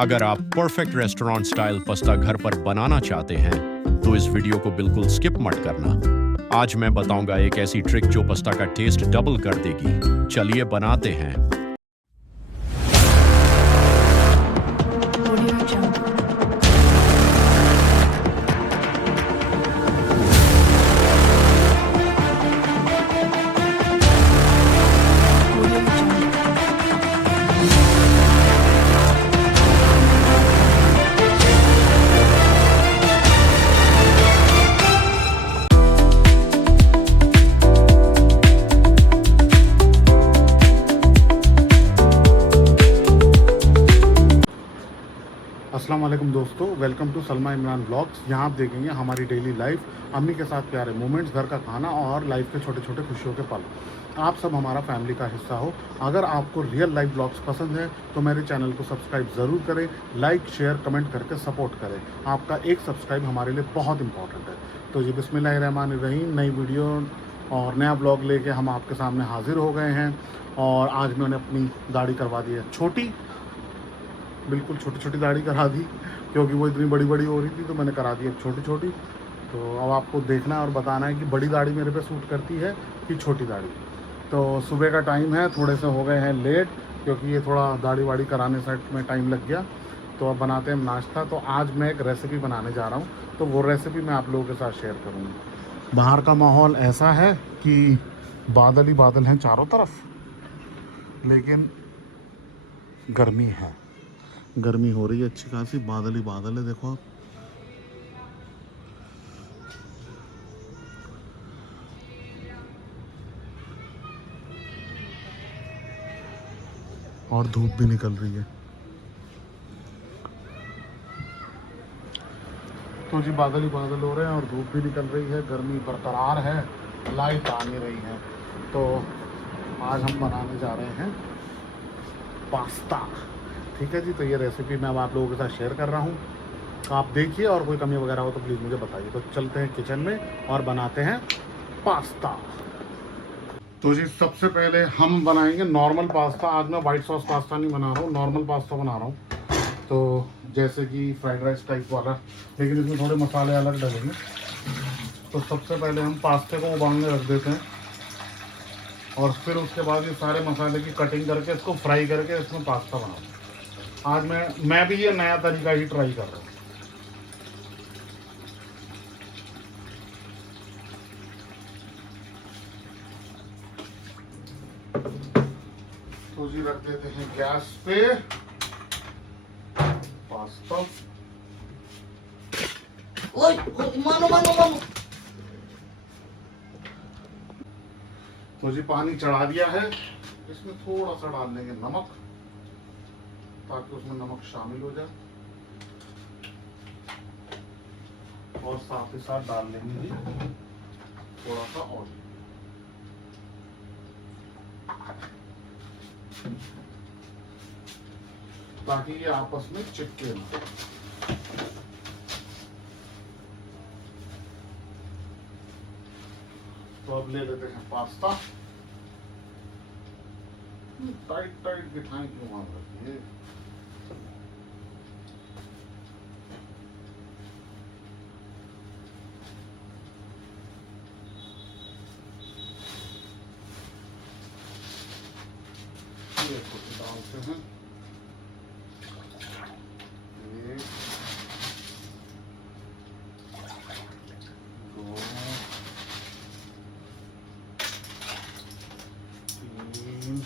अगर आप perfect restaurant style pasta घर पर बनाना चाहते हैं तो इस वीडियो को बिल्कुल स्किप मत करना। आज मैं बताऊंगा एक ऐसी ट्रिक जो पास्ता का टेस्ट डबल कर देगी। चलिए बनाते हैं। Audio Jungle. Audio Jungle. अस्सलाम वालेकुम दोस्तों, welcome to Salma Imran blogs. यहाँ आप देखेंगे हमारी डेली लाइफ, अम्मी के साथ प्यारे मोमेंट्स, घर का खाना और लाइफ के छोटे छोटे खुशियों के पल। आप सब हमारा फैमिली का हिस्सा हो। अगर आपको रियल लाइफ ब्लॉग्स पसंद है तो मेरे चैनल को सब्सक्राइब ज़रूर करें, लाइक शेयर कमेंट करके सपोर्ट करें। आपका एक सब्सक्राइब हमारे लिए बहुत इंपॉर्टेंट है। तो जी बिस्मिल्लाहिर्रहमानिर्रहीम, नई वीडियो और नया ब्लॉग लेके हम आपके सामने हाजिर हो गए हैं। और आज मैंने अपनी दाढ़ी करवा दी है छोटी, बिल्कुल छोटी छोटी दाढ़ी करा दी, क्योंकि वो इतनी बड़ी बड़ी हो रही थी तो मैंने करा दी अब छोटी छोटी। तो अब आपको देखना है और बताना है कि बड़ी दाढ़ी मेरे पे सूट करती है कि छोटी दाढ़ी। तो सुबह का टाइम है, थोड़े से हो गए हैं लेट, क्योंकि ये थोड़ा दाढ़ी वाड़ी कराने साइड में टाइम लग गया। तो अब बनाते हैं नाश्ता। तो आज मैं एक रेसिपी बनाने जा रहा हूँ, तो वो रेसिपी मैं आप लोगों के साथ शेयर करूँगी। बाहर का माहौल ऐसा है कि बादल ही बादल हैं चारों तरफ, लेकिन गर्मी है, गर्मी हो रही है अच्छी खासी, बादल ही बादल है, देखो आप। और धूप भी निकल रही है। तो जी बादल ही बादल हो रहे हैं और धूप भी निकल रही है, गर्मी बरकरार है, लाइट आ नहीं रही है। तो आज हम बनाने जा रहे हैं पास्ता। ठीक है जी, तो ये रेसिपी मैं अब आप लोगों के साथ शेयर कर रहा हूँ। आप देखिए और कोई कमी वगैरह हो तो प्लीज़ मुझे बताइए। तो चलते हैं किचन में और बनाते हैं पास्ता। तो जी सबसे पहले हम बनाएंगे नॉर्मल पास्ता। आज मैं वाइट सॉस पास्ता नहीं बना रहा हूँ, नॉर्मल पास्ता बना रहा हूँ। तो जैसे कि फ्राइड राइस टाइप वाला, लेकिन इसमें थोड़े मसाले अलग डलेंगे। तो सबसे पहले हम पास्ते को उबालने रख देते हैं और फिर उसके बाद ये सारे मसाले की कटिंग करके इसको फ्राई करके इसमें पास्ता बनाऊँ। आज मैं भी ये नया तरीका ही ट्राई कर रहा हूँ। तो जी रख देते हैं गैस पे पास्ता। ओए मानो मानो मानो। तो जी पानी चढ़ा दिया है, इसमें थोड़ा सा डाल देंगे नमक, ताकि उसमें नमक शामिल हो जाए। और साथ ही साथ डाल लेंगे जी थोड़ा सा ऑयल, ताकि ये आपस में चिपके ना। तो अब ले लेते हैं पास्ता। टाइट टाइट दिखाएं क्यों वहां रखिए। ये कुछ डालते हैं, एक दो तीन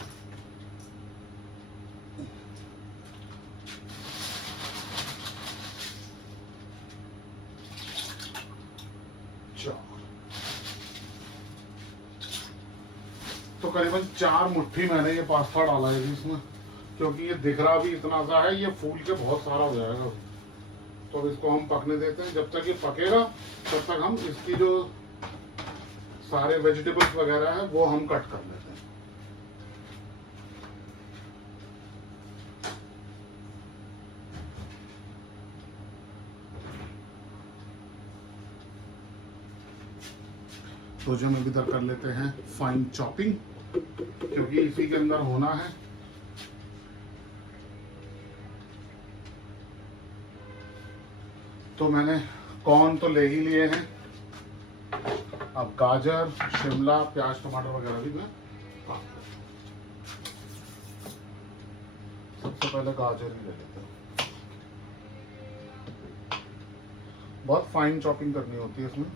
चार। तो करीबन 4 मुट्ठी मैंने ये पास्ता डाला है इसमें, क्योंकि ये दिख रहा भी इतना सा है, ये फूल के बहुत सारा हो जाएगा। तो अब इसको हम पकने देते हैं। जब तक ये पकेगा तब तक हम इसकी जो सारे वेजिटेबल्स वगैरह है वो हम कट कर लेते हैं। तो जो हम इधर कर लेते हैं फाइन चॉपिंग, क्योंकि इसी के अंदर होना है। तो मैंने कॉर्न तो ले ही लिए हैं, अब गाजर, शिमला, प्याज, टमाटर वगैरह भी मैं काट लूं। सबसे पहले गाजर ही ले लेते हैं। बहुत फाइन चॉपिंग करनी होती है इसमें।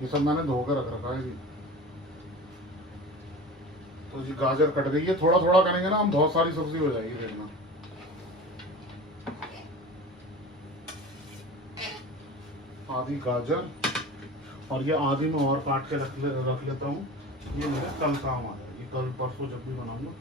ये सब मैंने धोकर रख रखा है जी। तो जी गाजर कट गई है, थोड़ा थोड़ा करेंगे ना हम, बहुत सारी सब्जी हो जाएगी, देखना। आधी गाजर और ये आधी में और काट के रख लेता हूँ। ये मेरे कल काम आ जाएगी, कल परसों जब भी बनाऊंगा।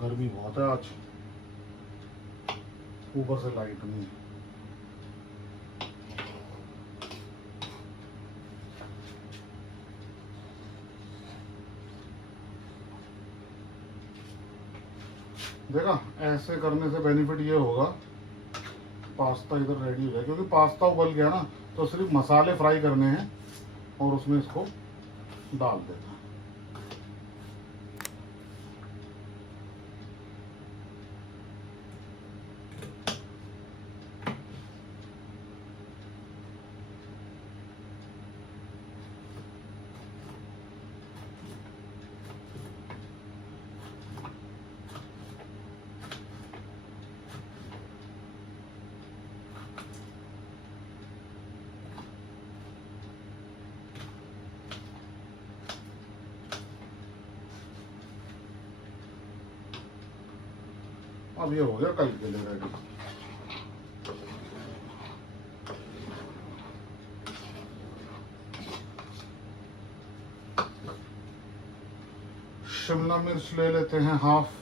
गर्मी बहुत है आज, ऊपर से लाइट नहीं। देखा, ऐसे करने से बेनिफिट ये होगा, पास्ता इधर रेडी हो जाए, क्योंकि पास्ता उबल गया ना, तो सिर्फ मसाले फ्राई करने हैं और उसमें इसको डाल देना। अब ये हो गया कल के लिए रेडी। शिमला मिर्च ले लेते हैं हाफ।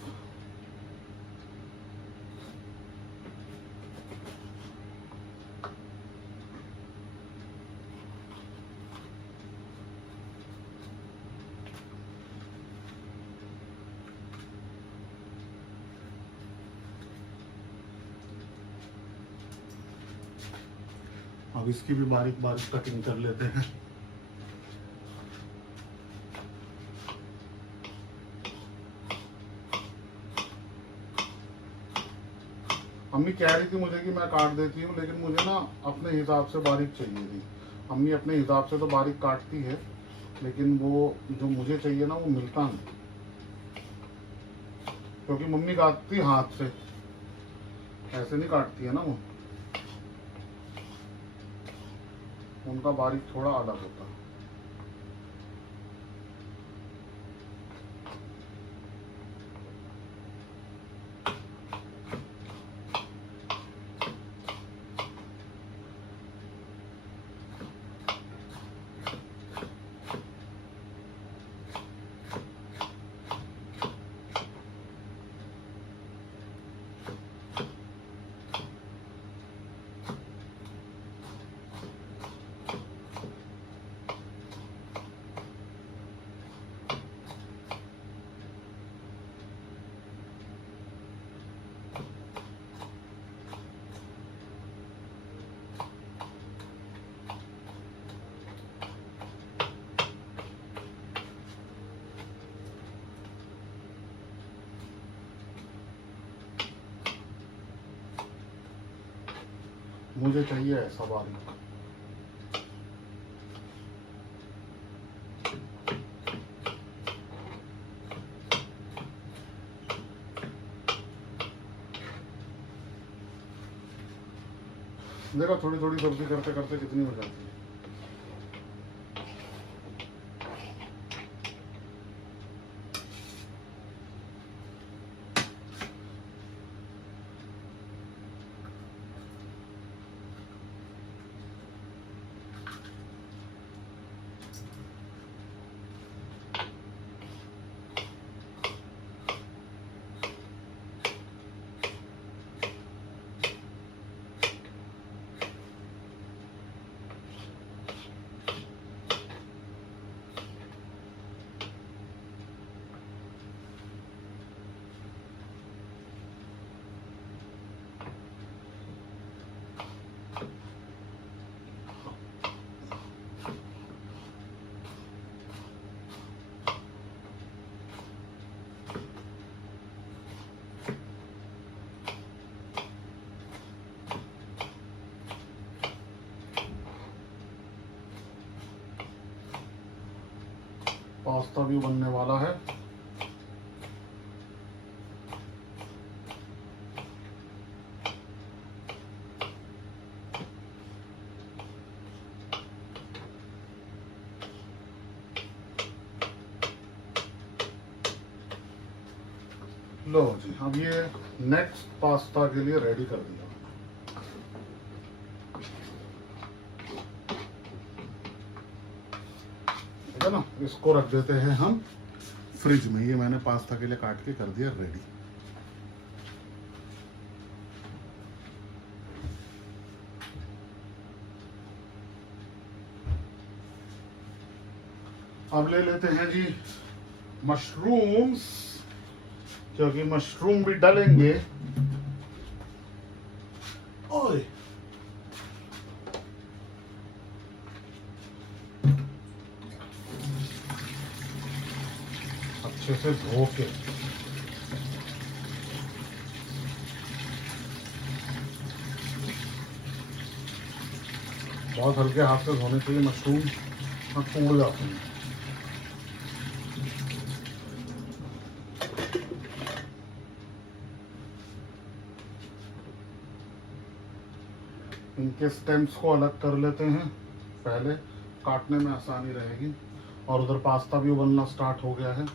अब इसकी भी बारीक बारीक कटिंग कर लेते हैं। अम्मी कह रही थी मुझे कि मैं काट देती हूँ, लेकिन मुझे ना अपने हिसाब से बारीक चाहिए थी। अम्मी अपने हिसाब से तो बारीक काटती है, लेकिन वो जो मुझे चाहिए ना वो मिलता नहीं, क्योंकि मम्मी काटती हाथ से, ऐसे नहीं काटती है ना वो, उनका बारीक थोड़ा अलग होता है। मुझे चाहिए ऐसा बारीक। देखो थोड़ी थोड़ी सब्जी करते करते कितनी हो जाती है। पास्ता भी बनने वाला है। लो जी, अब ये नेक्स्ट पास्ता के लिए रेडी कर दिया। ठीक है ना, इसको रख देते हैं हम फ्रिज में। ये मैंने पास्ता के लिए काट के कर दिया रेडी। अब ले लेते हैं जी मशरूम्स, क्योंकि मशरूम भी डालेंगे। ओए अच्छे से धो के बहुत हल्के हाथ से धोने चाहिए, मशरूम टूट जाते हैं। इनके स्टेम्स को अलग कर लेते हैं पहले, काटने में आसानी रहेगी। और उधर पास्ता भी उबलना स्टार्ट हो गया है।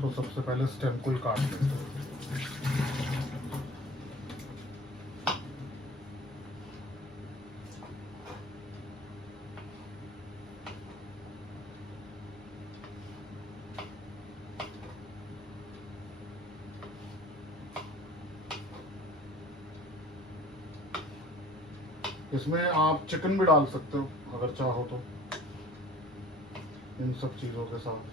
तो सबसे पहले स्टेम को ही काट लेते हैं। इसमें आप चिकन भी डाल सकते हो अगर चाहो तो, इन सब चीज़ों के साथ।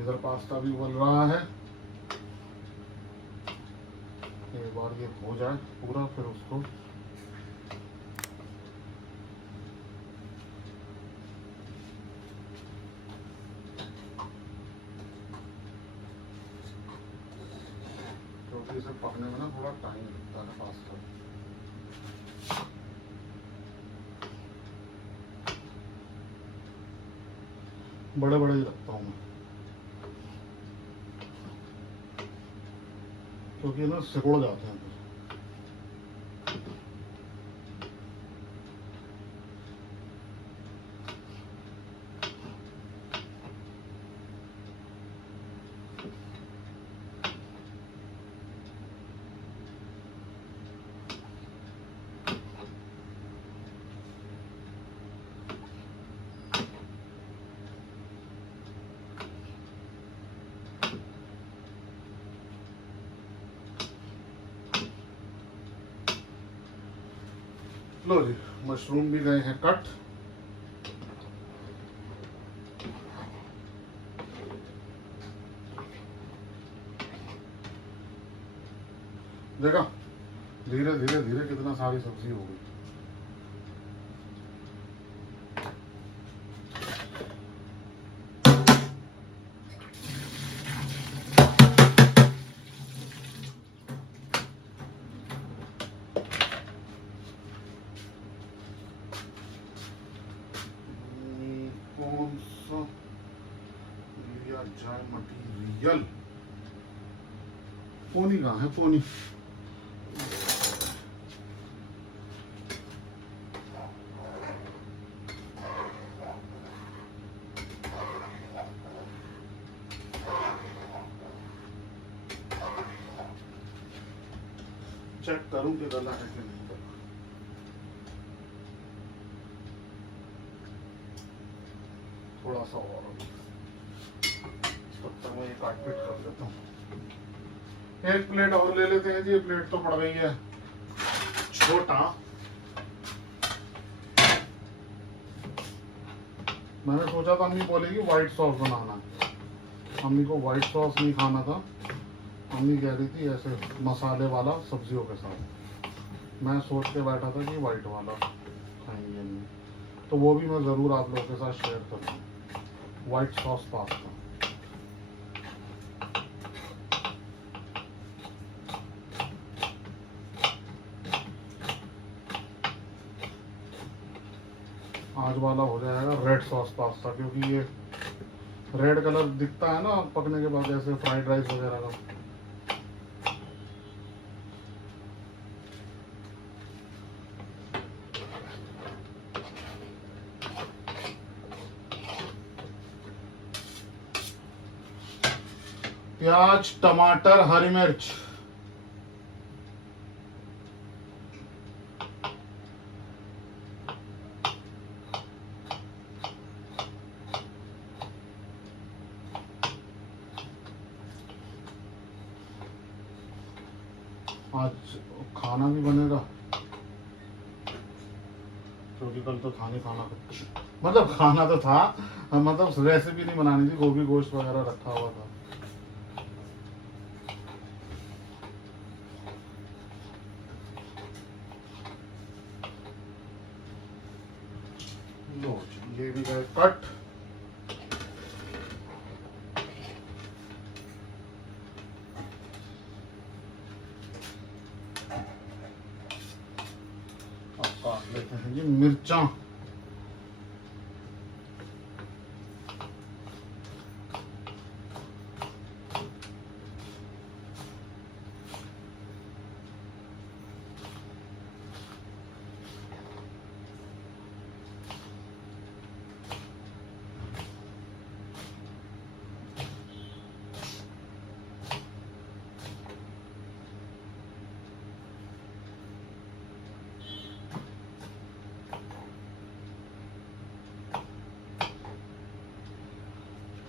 इधर पास्ता भी उबल रहा है। एक बार ये हो जाए पूरा, फिर उसको क्योंकि इसे पकने में ना थोड़ा टाइम लगता है पास्ता। बड़े बड़े ही रखता हूँ मैं, क्योंकि ना सिकुड़ जाते हैं। लो जी, मशरूम भी गए हैं कट। देखा, धीरे धीरे धीरे कितना सारी सब्जी हो गई। कौन सा लिया जाए मटीरियल? पोनी कहाँ है? पोनी चेक करूं कि गला है कि नहीं। थोड़ा सा और तब तक मैं ये काट पीट कर देता हूँ। एक प्लेट और ले लेते हैं जी। ये प्लेट तो पड़ गई है छोटा। मैंने सोचा था अम्मी बोलेगी व्हाइट सॉस बनाना, अम्मी को व्हाइट सॉस नहीं खाना था। अम्मी कह रही थी ऐसे मसाले वाला सब्जियों के साथ। मैं सोच के बैठा था कि वाइट वाला खाएंगे अम्मी, तो वो भी मैं ज़रूर आप लोगों के साथ शेयर करूँगा। White sauce pasta. आज वाला हो जाएगा रेड सॉस पास्ता, क्योंकि ये रेड कलर दिखता है ना पकने के बाद, जैसे फ्राइड राइस वगैरह का। प्याज, टमाटर, हरी मिर्च। आज खाना भी बनेगा, क्योंकि कल तो खाना कुछ, मतलब खाना तो था, मतलब रेसिपी नहीं बनानी थी। गोभी गोश्त वगैरह रखा हुआ था। लो ये भी गए कट। अब काट लेते हैं ये मिर्चा।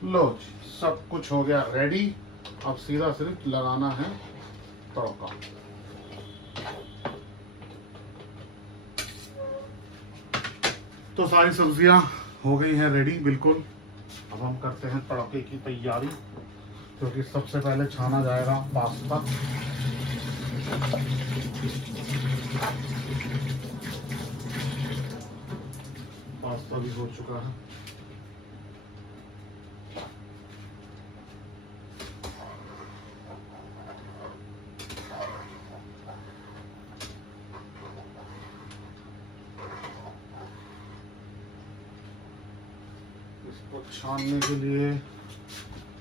लो जी, सब कुछ हो गया रेडी। अब सीधा सिर्फ लगाना है तड़का। तो सारी सब्जियां हो गई हैं रेडी बिल्कुल। अब हम करते हैं तड़के की तैयारी, क्योंकि सबसे पहले छाना जाएगा पास्ता। पास्ता भी हो चुका है। इसको छानने के लिए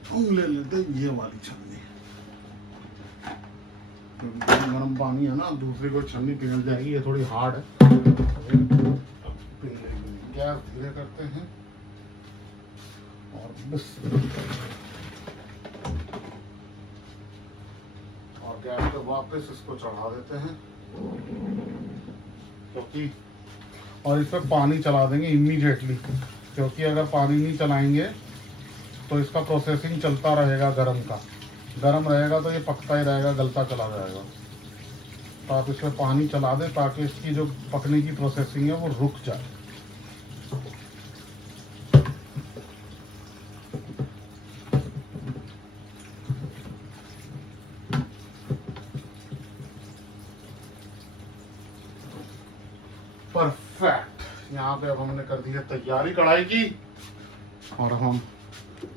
हम ले लेते हैं ये वाली छन्नी, क्योंकि गर्म पानी है ना, दूसरी कोई छन्नी पिघल जाएगी। ये थोड़ी हार्ड है, गैस धीरे करते हैं और बस, और गैस पे वापस इसको चढ़ा देते हैं, क्योंकि और इस पर पानी चला देंगे इमीडिएटली, क्योंकि अगर पानी नहीं चलाएंगे तो इसका प्रोसेसिंग चलता रहेगा। गर्म रहेगा तो ये पकता ही रहेगा, गलता चला जाएगा। तो आप इसमें पानी चला दें ताकि इसकी जो पकने की प्रोसेसिंग है वो रुक जाए। यहाँ पे अब हमने कर दी है तैयारी कढ़ाई की और अब हम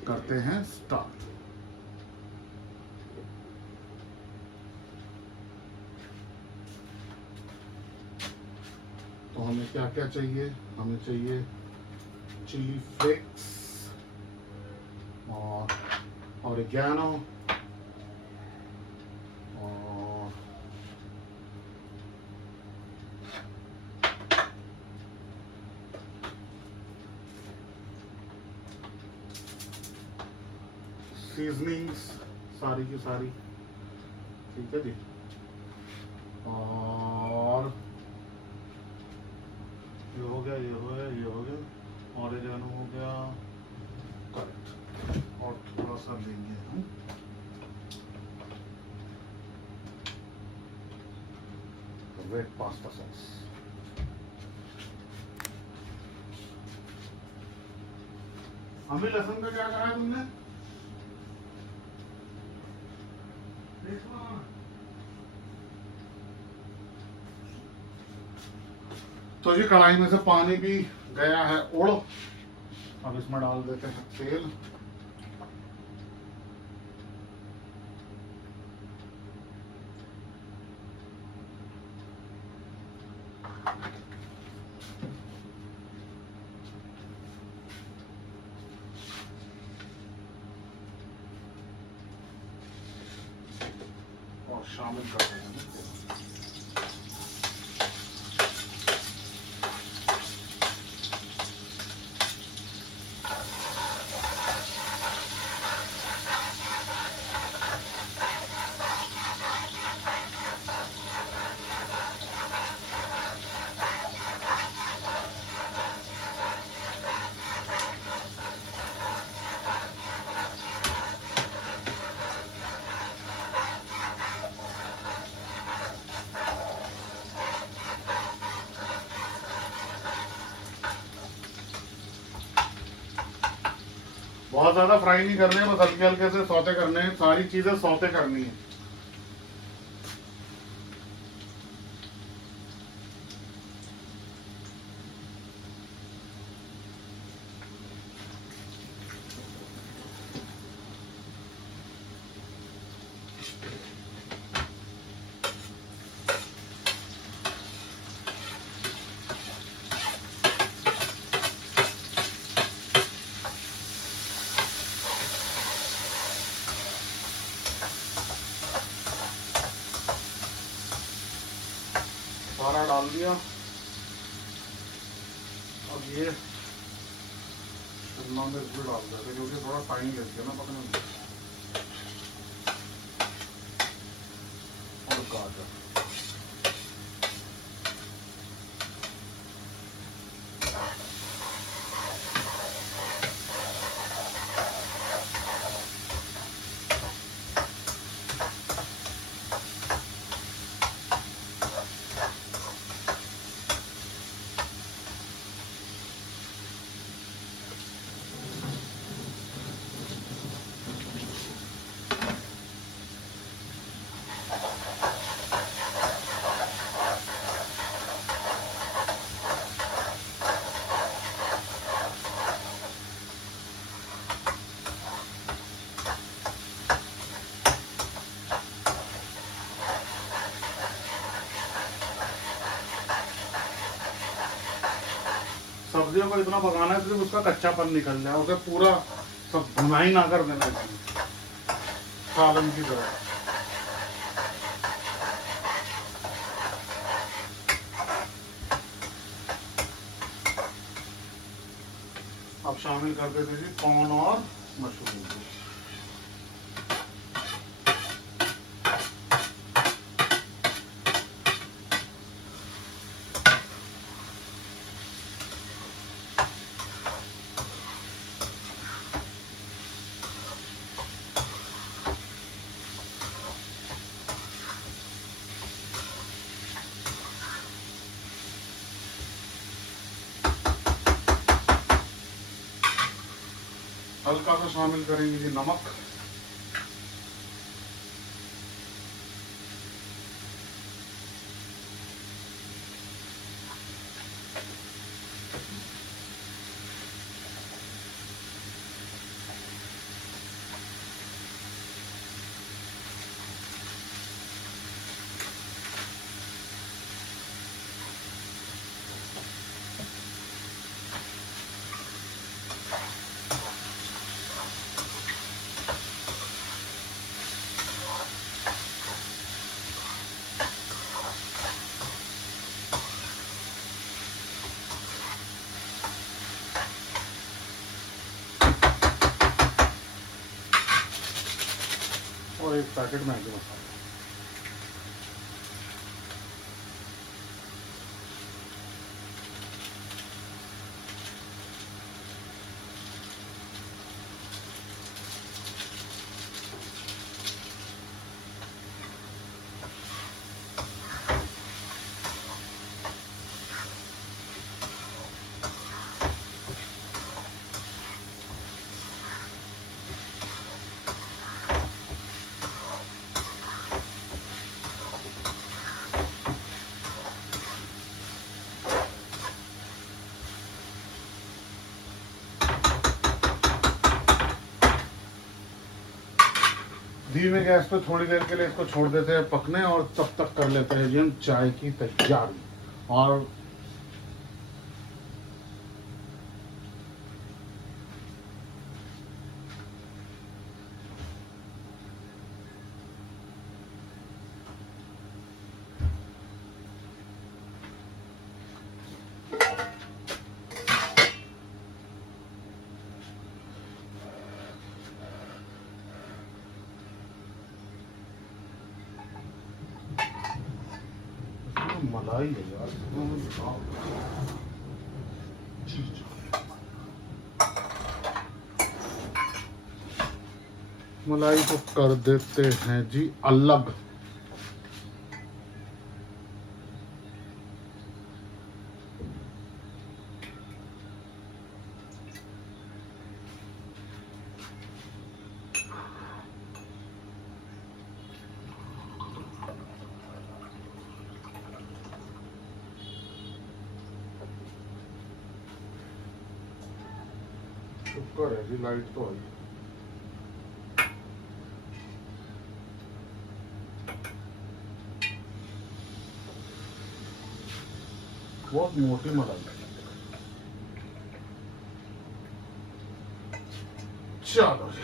करते हैं स्टार्ट। तो हमें क्या क्या चाहिए? हमें चाहिए चिली फ्लेक्स और ऑरिगेनो और सीजनिंग्स सारी की सारी, ठीक है जी। और ये हो गया, ये हो गया, ये हो गया, ऑरिगेनो हो गया, करेक्ट। और थोड़ा सा लेंगे हम रेड पास्ता सॉस। हमें लहसुन का क्या करा है तुमने? तो ये कढ़ाई में से पानी भी गया है उड़। अब इसमें डाल देते हैं तेल। और शामिल कर देते हैं तेल। बहुत ज्यादा फ्राई नहीं करने हैं, बस हल्के हल्के से सौते करने हैं। सारी चीजें सौते करनी है। सारा डाल दिया। अब ये शिमला मिर्च भी डाल देते क्योंकि थोड़ा टाइम लेती है ना पकने में। और गाजर, सब्जियों को इतना पकाना है सिर्फ उसका कच्चापन निकल जाए, उसे पूरा सब भुनाई ना कर देना चाहिए सालन की तरह। अब शामिल कर देते जी कॉर्न और मशरूम को। हल्का सा शामिल करेंगे जी नमक। एक पैकेट मैगी मसाला। धीमे गैस पे थोड़ी देर के लिए इसको छोड़ देते हैं पकने, और तब तक कर लेते हैं जी हम चाय की तैयारी। और मलाई है यार, मलाई को कर देते हैं जी अलग। शुक्र है जी लाइट तो आई। बहुत मोटी मलाई है। चलो जी,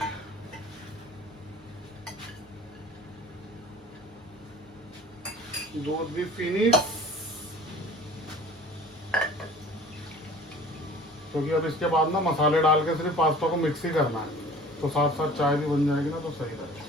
दूध भी फिनिश। क्योंकि अब इसके बाद ना मसाले डाल के सिर्फ पास्ता को मिक्स ही करना है, तो साथ साथ चाय भी बन जाएगी ना, तो सही रहेगा।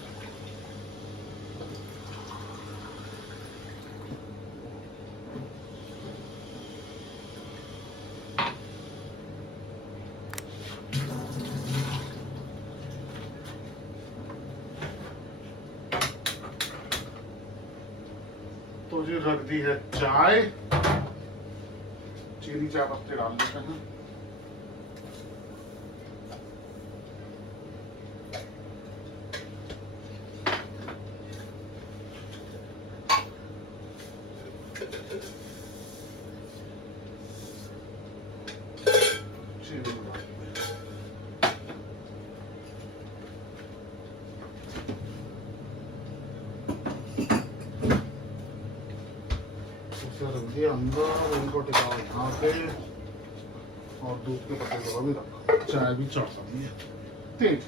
तो जी रख दी है चाय, चीनी चाय पत्ती डाल देते हैं। चीनी डाल देते हैं। उसे रख दिया अंदर, इनको टिकाओ यहाँ पे, और दूध के पत्ते को भी रखा, चाय भी चढ़ सकती है तेज।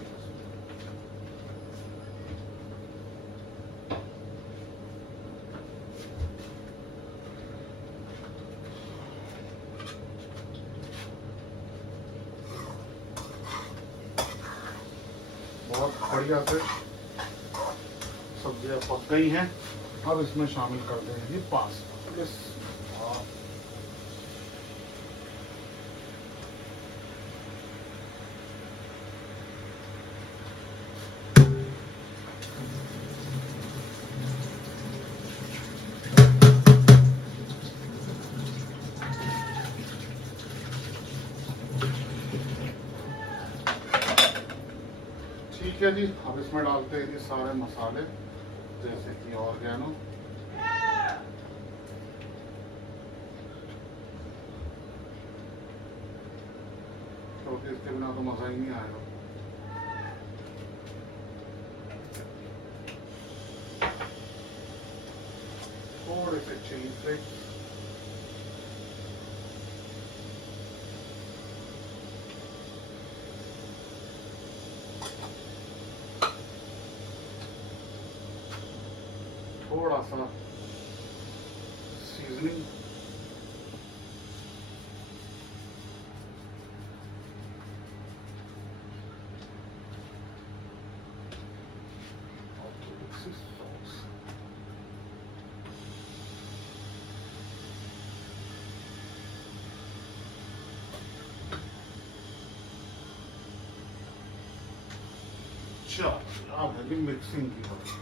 बहुत बढ़िया से सब्जियां पक गई हैं। अब इसमें शामिल कर देंगे पास्ता। इस ठीक है जी, अब इसमें डालते हैं जी सारे मसाले, जैसे कि ऑर्गेनो, क्योंकि इसके बिना तो मजा ही नहीं आएगा। थोड़े से चिली फ्लेक्स, थोड़ा सा सीजनिंग, चलो अब है मिक्सिंग की बात।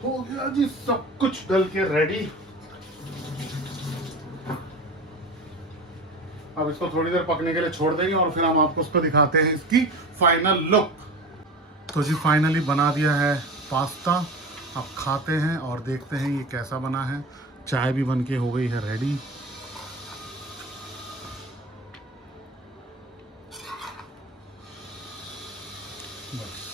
हो गया जी सब कुछ डल के रेडी। अब इसको थोड़ी देर पकने के लिए छोड़ देंगे और फिर हम आपको उसको दिखाते हैं इसकी फाइनल लुक। तो जी फाइनली बना दिया है पास्ता। अब खाते हैं और देखते हैं ये कैसा बना है। चाय भी बन के हो गई है रेडी। बस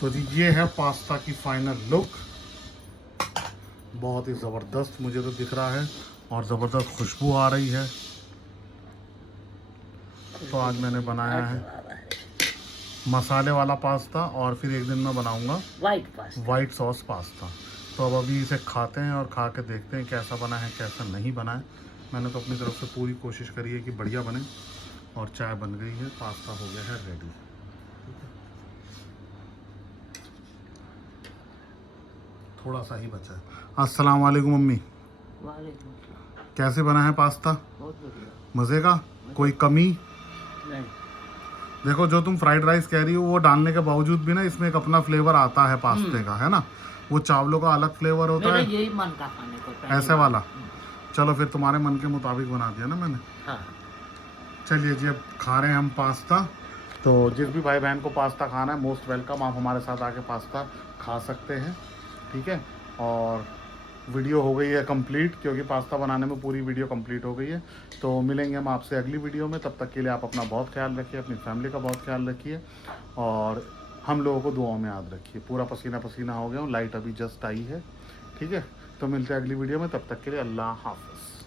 तो जी ये है पास्ता की फाइनल लुक। बहुत ही ज़बरदस्त मुझे तो दिख रहा है और ज़बरदस्त खुशबू आ रही है। तो आज मैंने बनाया है मसाले वाला पास्ता और फिर एक दिन मैं बनाऊंगा वाइट सॉस पास्ता। तो अब अभी इसे खाते हैं और खा के देखते हैं कैसा बना है कैसा नहीं बना है। मैंने तो अपनी तरफ से पूरी कोशिश करी है कि बढ़िया बने और चाय बन गई है, पास्ता हो गया है रेडी। थोड़ा सा ही बचा है। अस्सलाम वालेकुम मम्मी, कैसे बना है पास्ता? मज़े का? कोई कमी नहीं। देखो जो तुम फ्राइड राइस कह रही हो वो डालने के बावजूद भी ना इसमें एक अपना फ्लेवर आता है पास्ते का, है ना? वो चावलों का अलग फ्लेवर होता है, यही मन का खाने को ऐसे वाला। चलो फिर तुम्हारे मन के मुताबिक बना दिया ना मैंने। हाँ। चलिए जी अब खा रहे हैं हम पास्ता। तो जिस भी भाई बहन को पास्ता खाना है मोस्ट वेलकम, आप हमारे साथ आके पास्ता खा सकते हैं, ठीक है। और वीडियो हो गई है कंप्लीट क्योंकि पास्ता बनाने में पूरी वीडियो कंप्लीट हो गई है। तो मिलेंगे हम आपसे अगली वीडियो में। तब तक के लिए आप अपना बहुत ख्याल रखिए, अपनी फैमिली का बहुत ख्याल रखिए और हम लोगों को दुआओं में याद रखिए। पूरा पसीना पसीना हो गया हूँ, लाइट अभी जस्ट आई है, ठीक है। तो मिलते हैं अगली वीडियो में, तब तक के लिए अल्लाह हाफ़िज़।